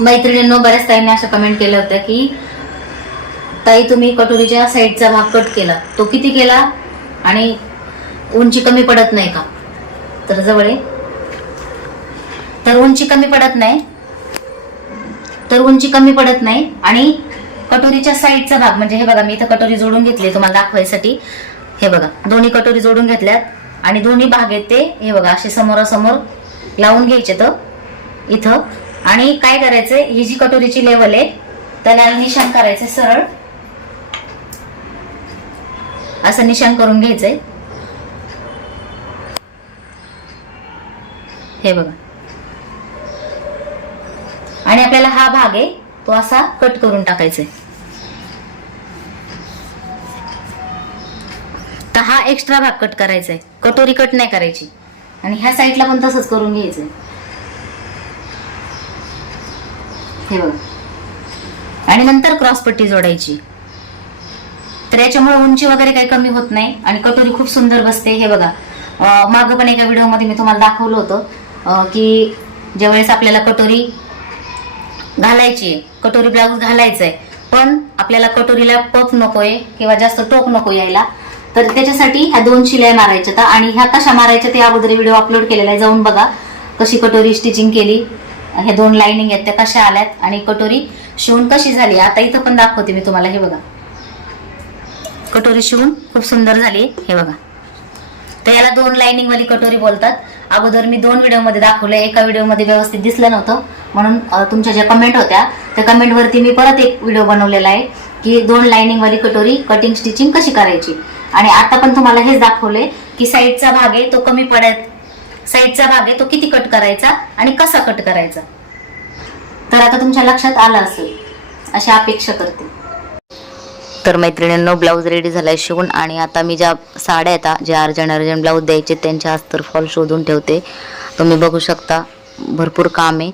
मैत्रिणींनो बऱ्याच ताईंनी असं कमेंट केलं होतं की ताई तुम्ही कटोरीच्या साईडचा भाग कट केला. तो किती केला? आणि उंची कमी पडत नाही का? तर जवळ आहे. तर उंची कमी पडत नाही. तर उंची कमी पडत नाही. आणि कटोरीच्या साईडचा भाग म्हणजे हे बघा मी इथं कटोरी जोडून घेतली तुम्हाला दाखवायसाठी. हे बघा दोन्ही कटोरी जोडून घेतल्यात. आणि दोन्ही भाग आहेत ते हे बघा असे समोरासमोर लावून घ्यायचे तर इथं. आणि काय करायचंय? ही जी कटोरीची लेवल आहे त्याला निशाण करायचं सरळ. असं निशाण करून घ्यायचंय. हे बघा. आणि आपल्याला हा भाग आहे तो असा कट करून टाकायचा आहे तर हा एक्स्ट्रा भाग कट करायचा आहे कटोरी कट नाही करायची. आणि ह्या साईडला पण तसंच करून घ्यायचंय. हे बघा आणि नंतर क्रॉस पट्टी जोडायची. तर याच्यामुळे उंची वगैरे काही कमी होत नाही आणि कटोरी खूप सुंदर बसते. हे बघा मागं पण एका व्हिडिओमध्ये मी तुम्हाला दाखवलं होतं की ज्यावेळेस आपल्याला कटोरी घालायची आहे कटोरी ब्लाऊज घालायचं आहे पण आपल्याला कटोरीला पफ नकोय किंवा जास्त टोक नको यायला तर त्याच्यासाठी ह्या दोन शिल्या मारायच्या तर आणि ह्या कशा मारायच्या ते अगोदर व्हिडिओ अपलोड केलेला आहे. जाऊन बघा कशी कटोरी स्टिचिंग केली. हे दोन लाईनिंग आहेत त्या कशा आल्यात? आणि कटोरी शिवून कशी झाली? आता इथं पण दाखवते मी तुम्हाला हे बघा. कटोरी शिवून खूप सुंदर झाली हे बघा. तर याला दोन लाईनिंग वाली कटोरी बोलतात. अगोदर मी दोन व्हिडिओमध्ये दाखवलं एका व्हिडिओमध्ये व्यवस्थित दिसलं नव्हतं. म्हणून तुमच्या ज्या कमेंट होत्या त्या कमेंटवरती मी परत एक व्हिडिओ बनवलेला आहे की दोन लाईनिंग वाली कटोरी कटिंग स्टिचिंग कशी करायची? आणि आता पण तुम्हाला हेच दाखवलंय की साईडचा भाग आहे तो कमी पडत साईडचा भाग आहे तो किती कट करायचा आणि कसा कट करायचा? तर आता तुमच्या लक्षात आला असेल अशी अपेक्षा करते. तर मैत्रिणींनो ब्लाऊज रेडी झालाय शिवून आणि आता मी ज्या साड्या आहेत ज्या अर्जंट अर्जंट ब्लाऊज द्यायचे त्यांच्या अस्तर फॉल शोधून ठेवते. तुम्ही बघू शकता भरपूर काम आहे.